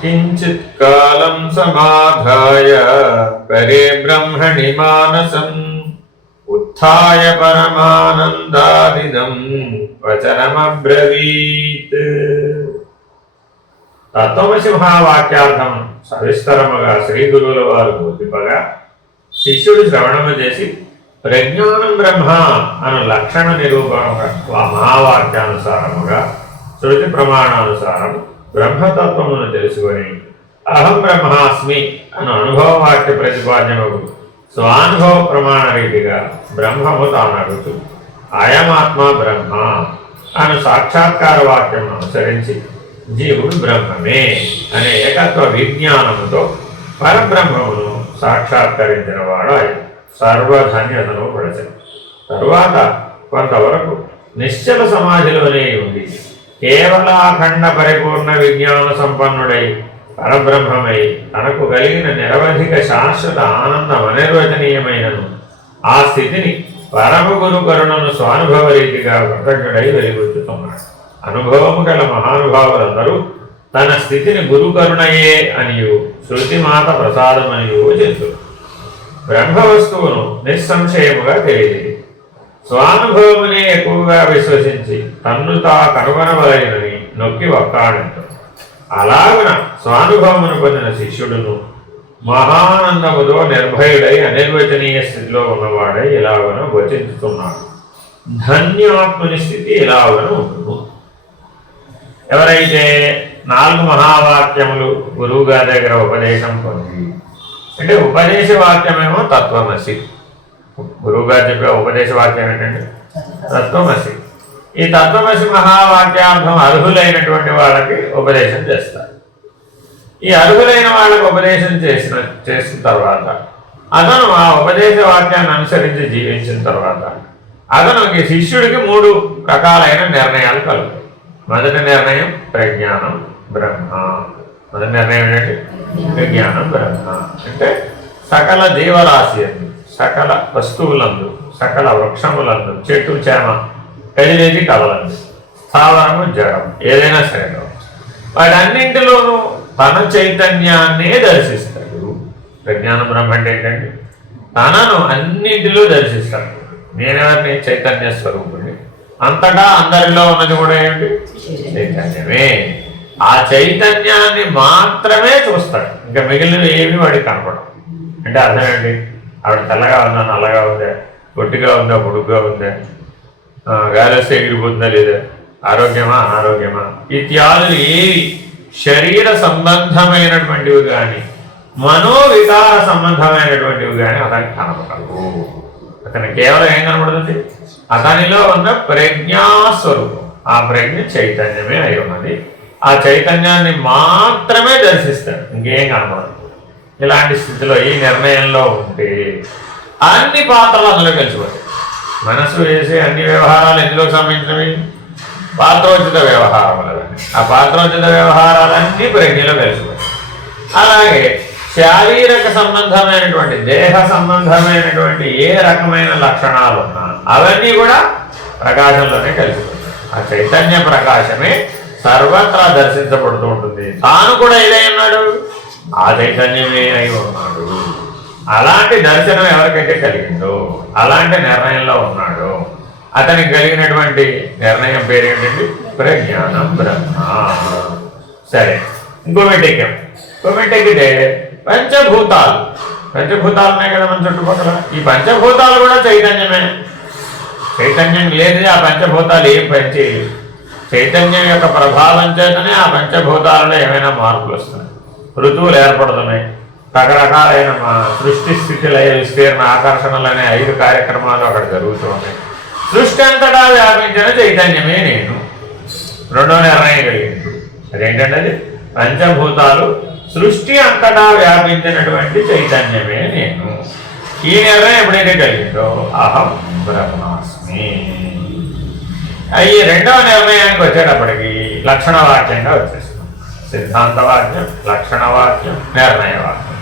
కించిత్ కాలం సమాధాయ పరే బ్రహ్మణి మానసం ఉత్థాయ పరమానందాదిదం వచనమబ్రవీత్ తత్వమసి మహావాక్యార్థం సవిస్తరముగా శ్రీ గురువుల వారు బోధిపగా శిష్యుడు శ్రవణము చేసి ప్రజ్ఞానం బ్రహ్మ అను లక్షణ నిరూపణ మహావాక్యానుసారముగా శృతి ప్రమాణానుసారం బ్రహ్మతత్వమును తెలుసుకొని అహం బ్రహ్మాస్మి అను అనుభవ వాక్య ప్రతిపాదనకు స్వానుభవ ప్రమాణ రీతిగా బ్రహ్మము తానడుతూ అయమాత్మ బ్రహ్మ అను సాక్షాత్కార వాక్యం అనుసరించి జీవుడు బ్రహ్మమే అనే ఏకత్వ విజ్ఞానముతో పరబ్రహ్మమును సాక్షాత్కరించిన వాడు ఆయన. సర్వధన్యతను పడచను తరువాత కొంతవరకు నిశ్చల సమాధిలోనే ఉండి కేవల అఖండ పరిపూర్ణ విజ్ఞాన సంపన్నుడై పరబ్రహ్మమై తనకు కలిగిన నిరవధిక శాశ్వత ఆనందం అనిర్వచనీయమైనను ఆ స్థితిని పరము గురు కరుణను స్వానుభవ రీతిగా కృతజ్ఞుడై వెలిగొచ్చుతున్నాడు. అనుభవము గల మహానుభావులందరూ తన స్థితిని గురు కరుణయే అనియు శృతిమాత ప్రసాదమనియు చెందు బ్రహ్మ వస్తువును నిస్సంశయముగా తెలియదు స్వానుభవమునే ఎక్కువగా విశ్వసించి తన్ను తా కనుగొనవలైనని నొక్కి ఒక్కాడంటు అలాగున స్వానుభవమును పొందిన శిష్యుడును మహానందముతో నిర్భయుడై అనిర్వచనీయ స్థితిలో ఉన్నవాడై ఇలాగన వచించుతున్నాడు. ధన్యాత్మని స్థితి ఇలాగన ఉంటుంది ఎవరైతే నాలుగు మహావాక్యములు గురువుగారి దగ్గర ఉపదేశం పొంది అంటే ఉపదేశ వాక్యమేమో తత్వమసి. గురువు గారు చెప్పే ఉపదేశ వాక్యం ఏంటంటే తత్వమసి. ఈ తత్వమసి మహావాక్యార్థం అర్హులైనటువంటి వాళ్ళకి ఉపదేశం చేస్తారు. ఈ అర్హులైన వాళ్ళకి ఉపదేశం చేసిన చేసిన తర్వాత అతను ఆ ఉపదేశ వాక్యాన్ని అనుసరించి జీవించిన తర్వాత అతనికి శిష్యుడికి మూడు రకాలైన నిర్ణయాలు కలుగుతాయి. మొదటి నిర్ణయం ప్రజ్ఞానం బ్రహ్మ. మొదటి నిర్ణయం ఏంటంటే ప్రజ్ఞానం బ్రహ్మ. అంటే సకల జీవరాశి అని సకల వస్తువులందు సకల వృక్షములందు చెట్టు చేమ కదిలేది కదలందు స్థావరము జడం ఏదైనా సరే వాటన్నింటిలోనూ తన చైతన్యాన్నే దర్శిస్తాడు. ప్రజ్ఞానం బ్రహ్మ అంటే తనను అన్నింటిలో దర్శిస్తాడు. నేనెవరిని? చైతన్య స్వరూపుణ్ణి. అంతటా అందరిలో ఉన్నది కూడా ఏంటి చైతన్యమే. ఆ చైతన్యాన్ని మాత్రమే చూస్తాడు. ఇంకా మిగిలినవి ఏమి వాడికి కనపడం అంటే అర్థమేంటి? ఆవిడ తెల్లగా ఉందా నల్లగా ఉందా ఒట్టిగా ఉందా పొడుగ్గా ఉందా ఆ, గాలి ఎగిరిపోతుందా లేదా? ఆరోగ్యమా? అనారోగ్యమా ఇత్యాదులు ఏవి? శరీర సంబంధమైనటువంటివి కానీ మనోవికార సంబంధమైనటువంటివి కానీ అతనికి కనపడవు. అతను కేవలం ఏం కనపడుతుంది? అతనిలో ఉన్న ప్రజ్ఞాస్వరూపం. ఆ ప్రజ్ఞ చైతన్యమే అయి ఉన్నది. ఆ చైతన్యాన్ని మాత్రమే దర్శిస్తాడు. ఇంకేం కనపడదు. ఇలాంటి స్థితిలో ఈ నిర్ణయంలో ఉంటే అన్ని పాత్రలు అందులో కలిసిపోతాయి. మనసు చేసే అన్ని వ్యవహారాలు ఎందులో సంబంధించినవి? పాత్రోచిత వ్యవహారములవన్నీ ఆ పాత్రోచిత వ్యవహారాలన్నీ ప్రజ్ఞలో కలిసిపోతాయి. అలాగే శారీరక సంబంధమైనటువంటి దేహ సంబంధమైనటువంటి ఏ రకమైన లక్షణాలు ఉన్నా అవన్నీ కూడా ప్రకాశంలోనే కలిసిపోతాయి. ఆ చైతన్య ప్రకాశమే సర్వత్రా దర్శించబడుతూ ఉంటుంది. తాను కూడా ఏదైనా ఆ చైతన్యమే అయి ఉన్నాడు. అలాంటి దర్శనం ఎవరికైతే కలిగిందో అలాంటి నిర్ణయంలో ఉన్నాడు అతనికి కలిగినటువంటి నిర్ణయం పేరేంటండి ప్రజ్ఞానం బ్రహ్మ. సరే ఇంకో మెట్టెక్కాం పంచభూతాలు పంచభూతాలు. ఉన్నాయి కదా మన చుట్టుపక్కల. ఈ పంచభూతాలు కూడా చైతన్యమే. చైతన్యం లేనిది ఆ పంచభూతాలు ఏం పనిచేయవు చైతన్యం యొక్క ప్రభావం చేతనే ఆ పంచభూతాలలో ఏమైనా మార్పులు వస్తున్నాయి. ఋతువులు ఏర్పడుతున్నాయి. రకరకాలైన మా సృష్టి స్థితిలయ విస్తీర్ణ ఆకర్షణలనే ఐదు కార్యక్రమాలు అక్కడ జరుగుతూ ఉన్నాయి సృష్టి అంతటా వ్యాపించిన చైతన్యమే నేను. రెండో నిర్ణయం కలిగింది. అదేంటంటే అది పంచభూతాలు సృష్టి అంతటా వ్యాపించినటువంటి చైతన్యమే నేను. ఈ నిర్ణయం ఎప్పుడైతే కలిగిందో అహం బ్రహ్మాస్మి. ఈ రెండవ నిర్ణయానికి వచ్చేటప్పటికి లక్షణ వాక్యంగా వచ్చేస్తుంది. సిద్ధాంత లక్షణవాక్యం లక్షణ వాక్యం నిర్ణయ వాక్యం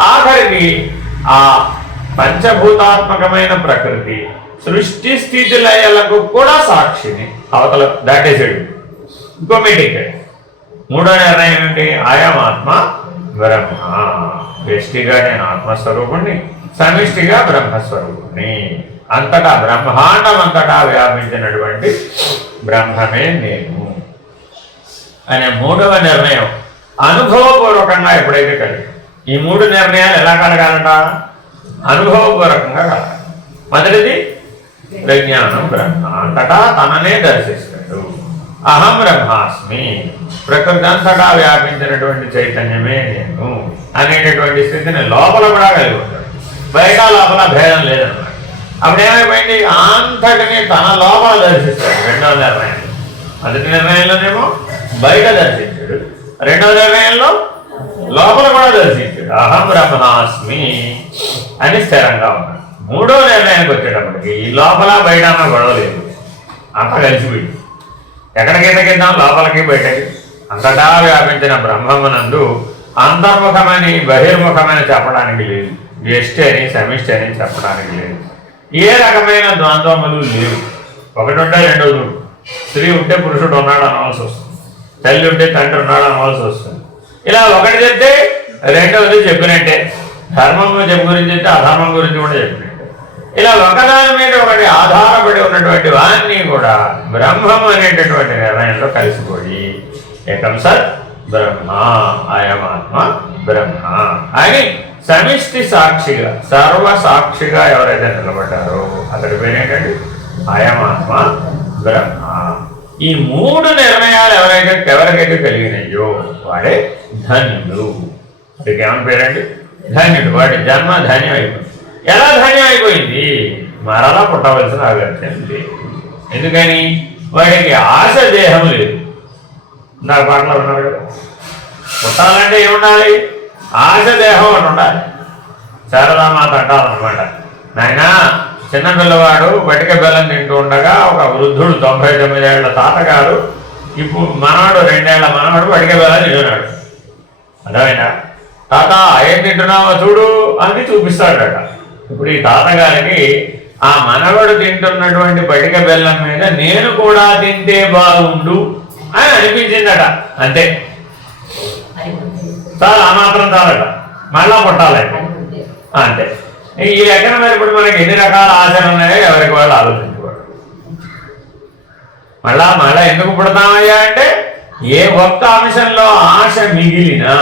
ఆఖరికి ఆ పంచభూతాత్మకమైన ప్రకృతి సృష్టి స్థితి లయలకు కూడా సాక్షిని. అవతల దాటేసాడు ఇంకో మీటింగ్ మూడో నిర్ణయం ఏంటి? ఆయామాత్మ బ్రహ్మ. వ్యష్టిగా నేను ఆత్మస్వరూపుణ్ణి సమిష్టిగా బ్రహ్మస్వరూపుణ్ణి. అంతటా బ్రహ్మాండం అంతటా వ్యాపించినటువంటి బ్రహ్మమే నేను. అనే మూడవ నిర్ణయం అనుభవపూర్వకంగా ఎప్పుడైతే కలిగి ఈ మూడు నిర్ణయాలు ఎలా కలగాలంట? అనుభవపూర్వకంగా కలగాలి. మొదటిది ప్రజ్ఞానం బ్రహ్మ అంతటా తననే దర్శిస్తాడు. అహం బ్రహ్మాస్మి. ప్రకృతి అంతటా వ్యాపించినటువంటి చైతన్యమే నేను అనేటటువంటి స్థితిని లోపల కూడా కలిగి ఉంటాడు. బయట లోపల భేదం లేదన్నమాట అప్పుడు ఏమైపోయింది? అంతటిని తన లోపల దర్శిస్తాడు. రెండవ నిర్ణయం. మొదటి నిర్ణయంలోనేమో బయట దర్శించాడు. రెండవ నిర్ణయంలో లోపల కూడా దర్శించాడు. అహం బ్రహ్మాస్మి అని స్థిరంగా ఉన్నాడు. మూడో నిర్ణయానికి వచ్చేటప్పటికి ఈ లోపల బయట అన్న గొడవ లేదు. అంత కలిసిపోయింది ఎక్కడికైనా కింద లోపలికి బయటకి. అంతటా వ్యాపించిన బ్రహ్మమునందు అంతర్ముఖమని బహిర్ముఖమని చెప్పడానికి లేదు. వ్యష్టి అని సమిష్టి అని చెప్పడానికి లేదు. ఏ రకమైన ద్వంద్వములు లేవు. ఒకటి ఉంటే రెండు స్త్రీ ఉంటే పురుషుడు ఉన్నాడు అనవలసి వస్తుంది. తల్లి ఉంటే తండ్రి ఉన్నాడు అనవలసి వస్తుంది. ఇలా ఒకటి చెప్తే రెండవది చెప్పినట్టే ధర్మం గురించి చెప్తే అధర్మం గురించి కూడా చెప్పినట్టే ఇలా ఒకదాని మీద ఒకటి ఆధారపడి ఉన్నటువంటి వాన్ని కూడా బ్రహ్మం అనేటటువంటి నిర్ణయంలో కలిసిపోయి ఏకం సత్ బ్రహ్మ అయమాత్మ బ్రహ్మ అని సమిష్టి సాక్షిగా సర్వ సాక్షిగా ఎవరైతే నిలబడ్డారో అతడి పేరేంటండి? అయమాత్మ బ్రహ్మ. ఈ మూడు నిర్ణయాలు ఎవరైతే ఎవరికైతే కలిగినాయో వాడే ధన్యుడు వాడికి ఏమని పేరండి? ధన్యుడు వాడి జన్మ ధన్యం అయిపోయింది ఎలా ధన్యం అయిపోయింది మరలా పుట్టవలసిన అగత్యం లేదు ఎందుకని? వాడికి ఆశ దేహం లేదు. నాకు పాటలు ఉన్నారు కదా. పుట్టాలంటే ఏముండాలి? ఆశ దేహం అని ఉండాలి. శారదామాత అంటారనమాట నాయనా చిన్న పిల్లవాడు బటిక బెల్లం తింటూ ఉండగా ఒక వృద్ధుడు తొంభై తొమ్మిదేళ్ళ తాతగారు ఇప్పుడు మనవాడు రెండేళ్ళ మనవాడు బటిక బెల్లం తింటున్నాడు. అర్థమైనా తాత ఏం తింటున్నావో చూడు అని చూపిస్తాడట. ఇప్పుడు ఈ తాతగారికి ఆ మనవడు తింటున్నటువంటి బటిక బెల్లం మీద నేను కూడా తింటే బాగుండు అని అనిపించిందట. అంతే. చాలా ఆ మాత్రం చాలట. మళ్ళా పుట్టాలండి అంతే. ఈ లెక్కన మరి ఇప్పుడు మనకి ఎన్ని రకాల ఆశలు ఉన్నాయో ఎవరికి వాళ్ళు ఆలోచించుకోవడం మళ్ళా మళ్ళా ఎందుకు పుడతామయ్యా అంటే ఏ ఒక్క అంశంలో ఆశ మిగిలినా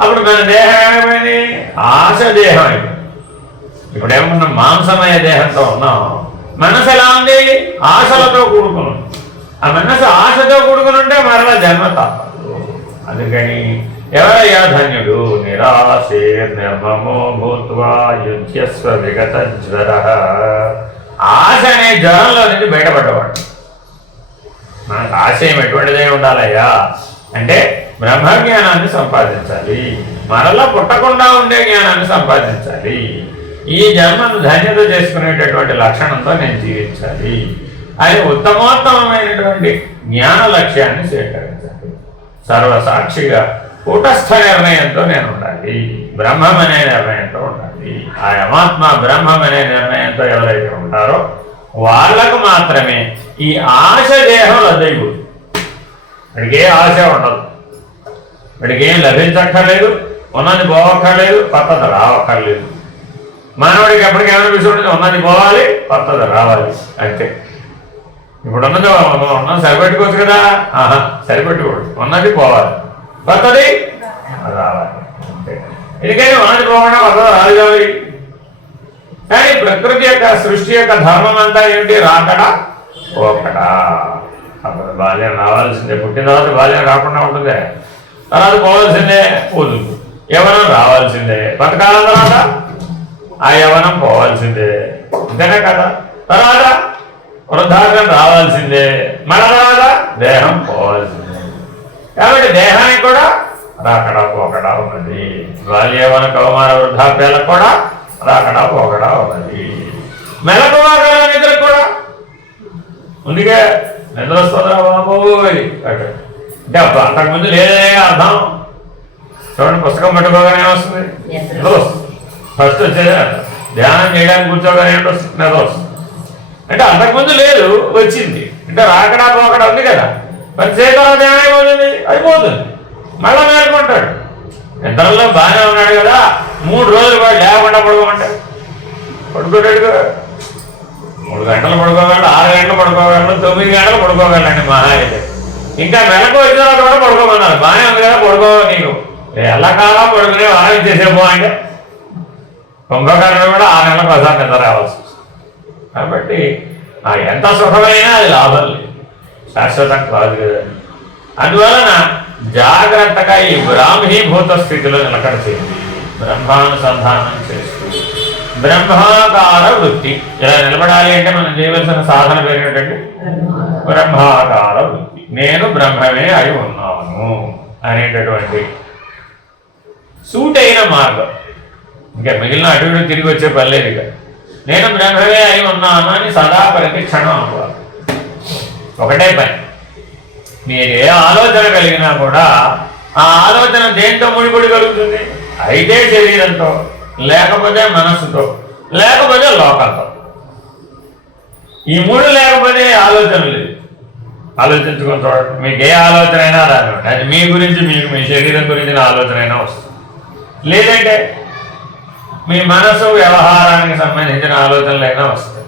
అప్పుడు మన దేహం ఏమైంది? ఆశ దేహం అయిపోయింది. ఇప్పుడు ఏమన్నా మాంసమయ దేహంతో ఉన్నాం. మనసు ఎలా ఉంది? ఆశలతో కూడుకుని ఆ మనసు ఆశతో కూడుకుని ఉంటే మరలా జన్మ తప్పదు. అందుకని ఎవరయ్యా ధన్యుడు భూత్వా యుధ్యస్వ విగత జ్వర ఆశ అనే జ్వరంలో నుంచి బయటపడ్డవాడు। మనకు ఆశయం ఎటువంటిదే ఉండాలయ్యా? అంటే బ్రహ్మ జ్ఞానాన్ని సంపాదించాలి మరలా పుట్టకుండా ఉండే జ్ఞానాన్ని సంపాదించాలి ఈ జన్మను ధన్యత చేసుకునేటటువంటి లక్షణంతో నేను జీవించాలి అది ఉత్తమోత్తమైనటువంటి జ్ఞాన లక్ష్యాన్ని స్వీకరించాలి. సర్వసాక్షిగా కూటస్థ నిర్ణయంతో నేను ఉండాలి. బ్రహ్మం అనే నిర్ణయంతో ఉండాలి. ఆ యమాత్మ బ్రహ్మం అనే నిర్ణయంతో ఎవరైతే ఉంటారో వాళ్ళకు మాత్రమే ఈ ఆశ దేహం రద్దయిపోతుంది వాడికి ఏ ఆశ ఉండదు. వాడికి ఏం లభించక్కర్లేదు ఉన్నది పోవక్కర్లేదు కొత్తది రావక్కర్లేదు. మానవుడికి ఎప్పటికీ ఏమనిపిస్తుంది ఉన్నది పోవాలి కొత్తది రావాలి. అంతే. ఇప్పుడు ఉన్నది ఉన్నది సరిపెట్టుకోవచ్చు కదా? ఆహా సరిపెట్టుకోడు ఉన్నది పోవాలి. కొత్తది రావాలి ఎందుకని ఉన్నది పోకుండా రాదు కావాలి కానీ ప్రకృతి యొక్క సృష్టి యొక్క ధర్మం అంతా ఏమిటి? రాకడా? పోకడా. అప్పుడు బాల్యం రావాల్సిందే. పుట్టిన తర్వాత బాల్యం రాకుండా ఉంటుంది. తర్వాత పోవాల్సిందే పోతుంది యవనం రావాల్సిందే. బతకాల తర్వాత ఆ యవనం పోవాల్సిందే. అంతేనే కదా? తర్వాత వృద్ధాప్యం రావాల్సిందే. మన తర్వాత దేహం పోవాల్సిందే. కాబట్టి దేహానికి కూడా రాకడా పోకడా ఉన్నది. బాల్యవన కౌమార వృద్ధాప్యాలకు కూడా రాకడా పోకడా ఉన్నది. మెలకువా గల నిద్రకు కూడా ఉందిగా నిద్ర వస్తుందా బాబోయ్ అంటే అప్పుడు అంతకుముందు లేదే అర్థం. చూడండి పుస్తకం పట్టుకోగానే వస్తుంది నిద్ర వస్తుంది. ఫస్ట్ వచ్చేది. ధ్యానం చేయడానికి కూర్చోగానే వస్తుంది నిద్ర వస్తుంది. అంటే అంతకుముందు లేదు వచ్చింది. అంటే రాకడా పోకడా ఉంది కదా. మరి తర్వాత ఏమైపోతుంది అయిపోతుంది. మళ్ళా మేలుకుంటాడు నిద్రలో బాగానే ఉన్నాడు కదా మూడు రోజులు కూడా లేకుండా పడుకోమంటాడు పడుకోలేడు కదా మూడు గంటలు పడుకోగలడు ఆరు గంటలు పడుకోగలడు తొమ్మిది గంటలు పడుకోగలండి మహా అయితే ఇంకా వెనక వచ్చిన తర్వాత కూడా పడుకోమన్నారు. బాగానే ఉంది కదా పడుకో నీకు. ఎల్లకాలం పడుకునే ఆరోగ్యం చేసేపో అంటే కుంభకర్ణుడు కూడా ఆరు నెలలకు ఒకసారి నిద్ర రావాల్సి వస్తుంది. కాబట్టి ఎంత సుఖమైనా అది లాభం లేదు. శాశ్వతం కాదు కదండి అందువలన జాగ్రత్తగా ఈ బ్రాహ్మీభూత స్థితిలో నిలకడ చేయండి. బ్రహ్మానుసంధానం చేస్తూ. బ్రహ్మాకార వృత్తి. ఇలా నిలబడాలి అంటే మనం చేయవలసిన సాధన పేరు ఏంటంటే బ్రహ్మాకార వృత్తి. నేను బ్రహ్మమే అయి ఉన్నాను అనేటటువంటి సూటైన మార్గం. ఇంకా మిగిలిన అటు తిరిగి వచ్చే పని లేదు ఇక. నేను బ్రహ్మమే అయి ఉన్నాను అని సదా ప్రతి క్షణం అనుకోవాలి. ఒకటే పని. మీరు ఏ ఆలోచన కలిగినా కూడా ఆ ఆలోచన దేంతో ముడిపడి కలుగుతుంది? అయితే శరీరంతో లేకపోతే మనస్సుతో లేకపోతే లోకంతో. ఈ మూడు లేకపోతే ఆలోచన లేదు. ఆలోచించుకొని చూడండి మీకు ఏ ఆలోచన అయినా రానివ్వండి అది మీ గురించి మీకు మీ శరీరం గురించిన ఆలోచన అయినా వస్తుంది. లేదంటే మీ మనసు వ్యవహారానికి సంబంధించిన ఆలోచనలైనా వస్తాయి.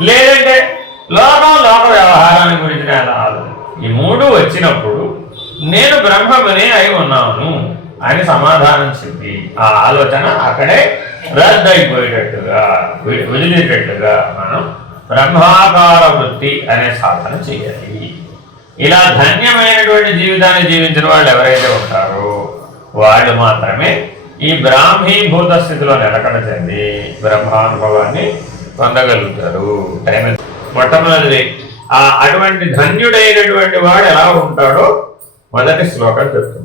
లేదంటే లోకం లోక వ్యవహారాన్ని గురించిన ఆలోచన ఈ మూడు వచ్చినప్పుడు నేను బ్రహ్మమనే అయి ఉన్నాను అని సమాధానం చెప్పి ఆ ఆలోచన అక్కడే రద్దయిపోయేటట్టుగా వదిలేటట్టుగా మనం బ్రహ్మాకార వృత్తి అనే సాధన చేయాలి. ఇలా ధన్యమైనటువంటి జీవితాన్ని జీవించిన వాళ్ళు ఎవరైతే ఉంటారో వాళ్ళు మాత్రమే ఈ బ్రాహ్మీభూత స్థితిలో నిలకడ చెంది బ్రహ్మానుభవాన్ని పొందగలుగుతారు. టైం మొట్టమొదటిది ఆ అటువంటి ధన్యుడైనటువంటి వాడు ఎలా ఉంటాడో మొదటి శ్లోకం చెప్తుంది.